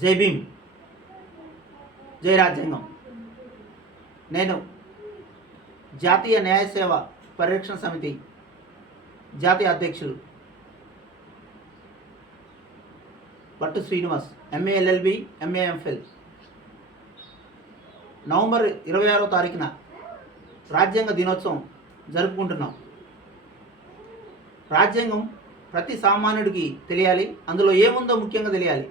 జై భీమ్, జై రాజ్యాంగం. నేను జాతీయ న్యాయ సేవ పరిరక్షణ సమితి జాతీయ అధ్యక్షులు Bhattu Srinivas, MA LLB, MA MPhil. November 26వ తారీఖున రాజ్యాంగ దినోత్సవం జరుపుకుంటున్నాం. రాజ్యాంగం ప్రతి సామాన్యుడికి తెలియాలి, అందులో ఏముందో ముఖ్యంగా తెలియాలి.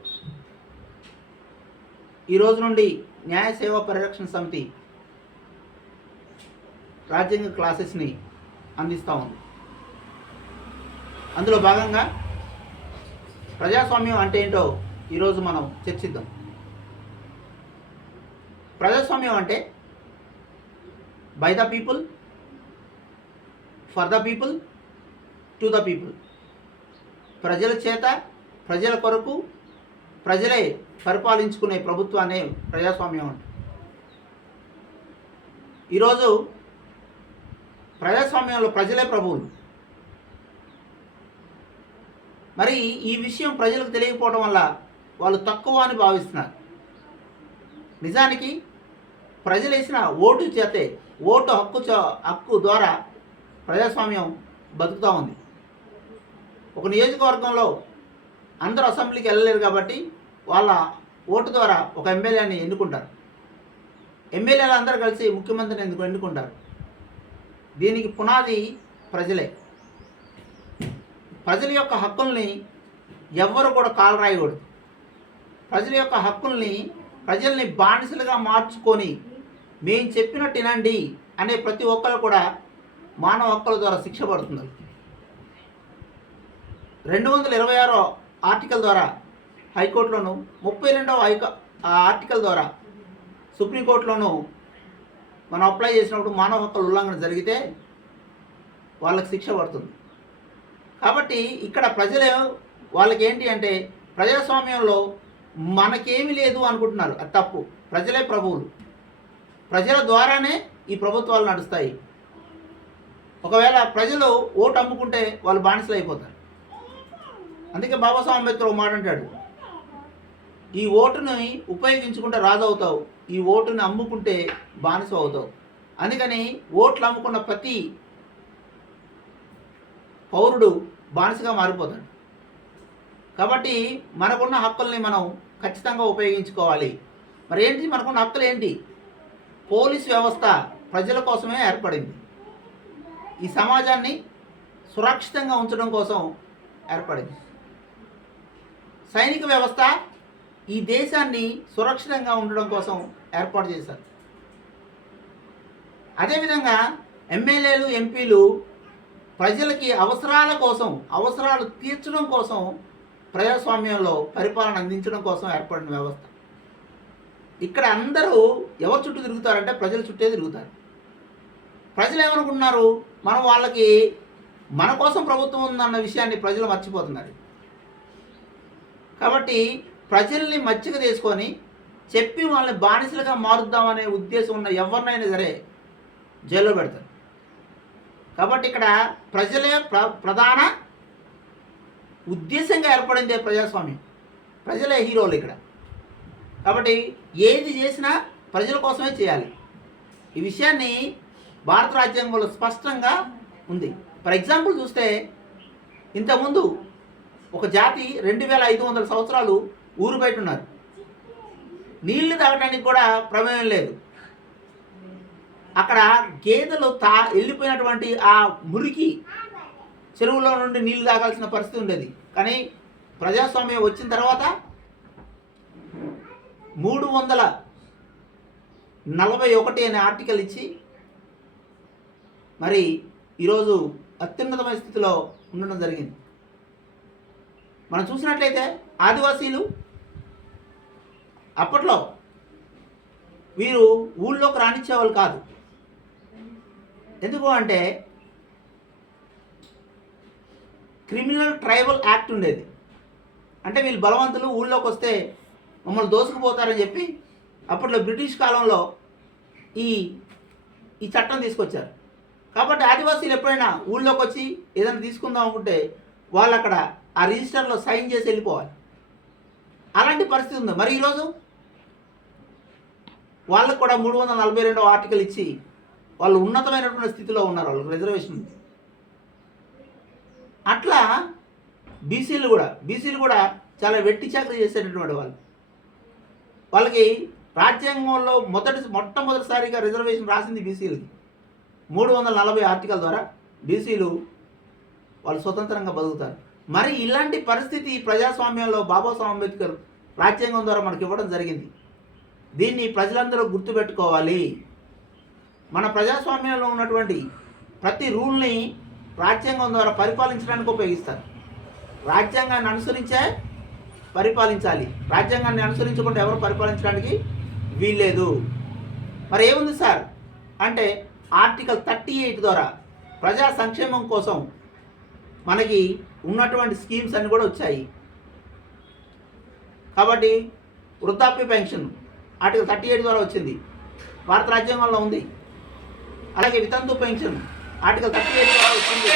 ఈ రోజు నుండి న్యాయ సేవా పరిరక్షణ సమితి రాజ్యాంగ క్లాసెస్ని అందిస్తూ ఉంది. అందులో భాగంగా ప్రజాస్వామ్యం అంటే ఏంటో ఈరోజు మనం చర్చిద్దాం. ప్రజాస్వామ్యం అంటే by the people, for the people, to the people. ప్రజల చేత, ప్రజల కొరకు, ప్రజలే పరిపాలించుకునే ప్రభుత్వాన్ని ప్రజాస్వామ్యం అంటే. ఈరోజు ప్రజాస్వామ్యంలో ప్రజలే ప్రభువులు. మరి ఈ విషయం ప్రజలకు తెలియకపోవడం వల్ల వాళ్ళు తక్కువ అని భావిస్తున్నారు. నిజానికి ప్రజలు వేసిన ఓటు చేతే, ఓటు హక్కు ద్వారా ప్రజాస్వామ్యం బతుకుతూ ఉంది. ఒక నియోజకవర్గంలో అందరూ అసెంబ్లీకి వెళ్ళలేరు కాబట్టి వాళ్ళ ఓటు ద్వారా ఒక ఎమ్మెల్యేని ఎన్నుకుంటారు. ఎమ్మెల్యేలు అందరూ కలిసి ముఖ్యమంత్రిని ఎన్నుకుంటారు. దీనికి పునాది ప్రజలే. ప్రజల యొక్క హక్కుల్ని ఎవ్వరు కూడా కాలరాయకూడదు. ప్రజల యొక్క హక్కుల్ని, ప్రజల్ని బానిసలుగా మార్చుకొని మేము చెప్పినట్టు వినండి అనే ప్రతి ఒక్కరు కూడా మానవ హక్కుల ద్వారా శిక్ష పడుతున్నారు. 226వ ఆర్టికల్ ద్వారా హైకోర్టులోను, 32వ ఆర్టికల్ ద్వారా సుప్రీంకోర్టులోను మనం అప్లై చేసినప్పుడు మానవ హక్కుల ఉల్లంఘన జరిగితే వాళ్ళకి శిక్ష పడుతుంది. కాబట్టి ఇక్కడ ప్రజలు వాళ్ళకి ఏంటి అంటే ప్రజాస్వామ్యంలో మనకేమీ లేదు అనుకుంటున్నారు. అది తప్పు. ప్రజలే ప్రభువులు. ప్రజల ద్వారానే ఈ ప్రభుత్వాలు నడుస్తాయి. ఒకవేళ ప్రజలు ఓటు అమ్ముకుంటే వాళ్ళు బానిసలు అయిపోతారు. అందుకే బాబాసాహెబ్ అంబేద్కర్ ఒక మాట అంటాడు, ఈ ఓటుని ఉపయోగించుకుంటే రాజు అవుతావు, ఈ ఓటుని అమ్ముకుంటే బానిస అవుతావు. అందుకని ఓట్లు అమ్ముకున్న ప్రతి పౌరుడు బానిసగా మారిపోతాడు. కాబట్టి మనకున్న హక్కుల్ని మనం ఖచ్చితంగా ఉపయోగించుకోవాలి. మరి ఏంటి మనకున్న హక్కులు ఏంటి? పోలీస్ వ్యవస్థ ప్రజల కోసమే ఏర్పడింది. ఈ సమాజాన్ని సురక్షితంగా ఉంచడం కోసం ఏర్పడింది. సైనిక వ్యవస్థ ఈ దేశాన్ని సురక్షితంగా ఉండడం కోసం ఏర్పాటు చేశారు. అదేవిధంగా ఎమ్మెల్యేలు, ఎంపీలు ప్రజలకి అవసరాల కోసం, అవసరాలు తీర్చడం కోసం ప్రజాస్వామ్యంలో పరిపాలన అందించడం కోసం ఏర్పడిన వ్యవస్థ. ఇక్కడ అందరూ ఎవరు చుట్టూ తిరుగుతారంటే ప్రజల చుట్టే తిరుగుతారు. ప్రజలు ఏమనుకుంటున్నారు, మనం వాళ్ళకి మన కోసం ప్రభుత్వం ఉందన్న విషయాన్ని ప్రజలు మర్చిపోతున్నారు. కాబట్టి ప్రజల్ని మచ్చిక తీసుకొని చెప్పి వాళ్ళని బానిసలుగా మారుద్దామనే ఉద్దేశం ఉన్న ఎవరినైనా సరే జైల్లో పెడతారు. కాబట్టి ఇక్కడ ప్రజలే ప్రధాన ఉద్దేశంగా ఏర్పడిందే ప్రజాస్వామ్యం. ప్రజలే హీరోలు ఇక్కడ. కాబట్టి ఏది చేసినా ప్రజల కోసమే చేయాలి. ఈ విషయాన్ని భారత రాజ్యాంగంలో స్పష్టంగా ఉంది. ఫర్ ఎగ్జాంపుల్ చూస్తే ఇంతకుముందు ఒక జాతి 2500 సంవత్సరాలు ఊరు బయట ఉన్నారు. నీళ్లు తాగడానికి కూడా ప్రమేయం లేదు. అక్కడ గేదెలు వెళ్ళిపోయినటువంటి ఆ మురికి చెరువులో నుండి నీళ్లు తాగాల్సిన పరిస్థితి ఉండేది. కానీ ప్రజాస్వామ్యం వచ్చిన తర్వాత 341 అనే ఆర్టికల్ ఇచ్చి మరి ఈరోజు అత్యున్నతమైన స్థితిలో ఉండడం జరిగింది. మనం చూసినట్లయితే ఆదివాసీలు అప్పట్లో వీరు ఊళ్ళోకి రానిచ్చేవాళ్ళు కాదు. ఎందుకు అంటే క్రిమినల్ ట్రైబల్ యాక్ట్ ఉండేది. అంటే వీళ్ళు బలవంతులు, ఊళ్ళోకి వస్తే మమ్మల్ని దోసుకుపోతారని చెప్పి అప్పట్లో బ్రిటిష్ కాలంలో ఈ చట్టం తీసుకొచ్చారు. కాబట్టి ఆదివాసీలు ఎప్పుడైనా ఊళ్ళోకి వచ్చి ఏదైనా తీసుకుందాం అనుకుంటే వాళ్ళు అక్కడ ఆ రిజిస్టర్లో సైన్ చేసి వెళ్ళిపోవాలి. అలాంటి పరిస్థితి ఉంది. మరి ఈరోజు వాళ్ళకు కూడా 342వ ఆర్టికల్ ఇచ్చి వాళ్ళు ఉన్నతమైనటువంటి స్థితిలో ఉన్నారు, వాళ్ళకి రిజర్వేషన్ ఉంది. అట్లా బీసీలు కూడా చాలా వెట్టి చాకరీ చేసేటటువంటి వాళ్ళు. వాళ్ళకి రాజ్యాంగంలో మొట్టమొదటిసారిగా రిజర్వేషన్ రాసింది బీసీలకి. 340 ఆర్టికల్ ద్వారా బీసీలు వాళ్ళు స్వతంత్రంగా బతుకుతారు. మరి ఇలాంటి పరిస్థితి ప్రజాస్వామ్యంలో బాబాసాహెబ్ అంబేద్కర్ రాజ్యాంగం ద్వారా మనకి ఇవ్వడం జరిగింది. దీన్ని ప్రజలందరూ గుర్తుపెట్టుకోవాలి. మన ప్రజాస్వామ్యంలో ఉన్నటువంటి ప్రతి రూల్ని రాజ్యాంగం ద్వారా పరిపాలించడానికి ఉపయోగిస్తారు. రాజ్యాంగాన్ని అనుసరించే పరిపాలించాలి. రాజ్యాంగాన్ని అనుసరించకుండా ఎవరు పరిపాలించడానికి వీల్లేదు. మరి ఏముంది సార్ అంటే ఆర్టికల్ 38 ద్వారా ప్రజా సంక్షేమం కోసం మనకి ఉన్నటువంటి స్కీమ్స్ అన్నీ కూడా వచ్చాయి. కాబట్టి వృద్ధాప్య పెన్షన్ ఆర్టికల్ 38 ద్వారా వచ్చింది, భారత రాజ్యాంగంలో ఉంది. అలాగే వితంతు పెన్షన్ ఆర్టికల్ 38 ద్వారా వచ్చింది.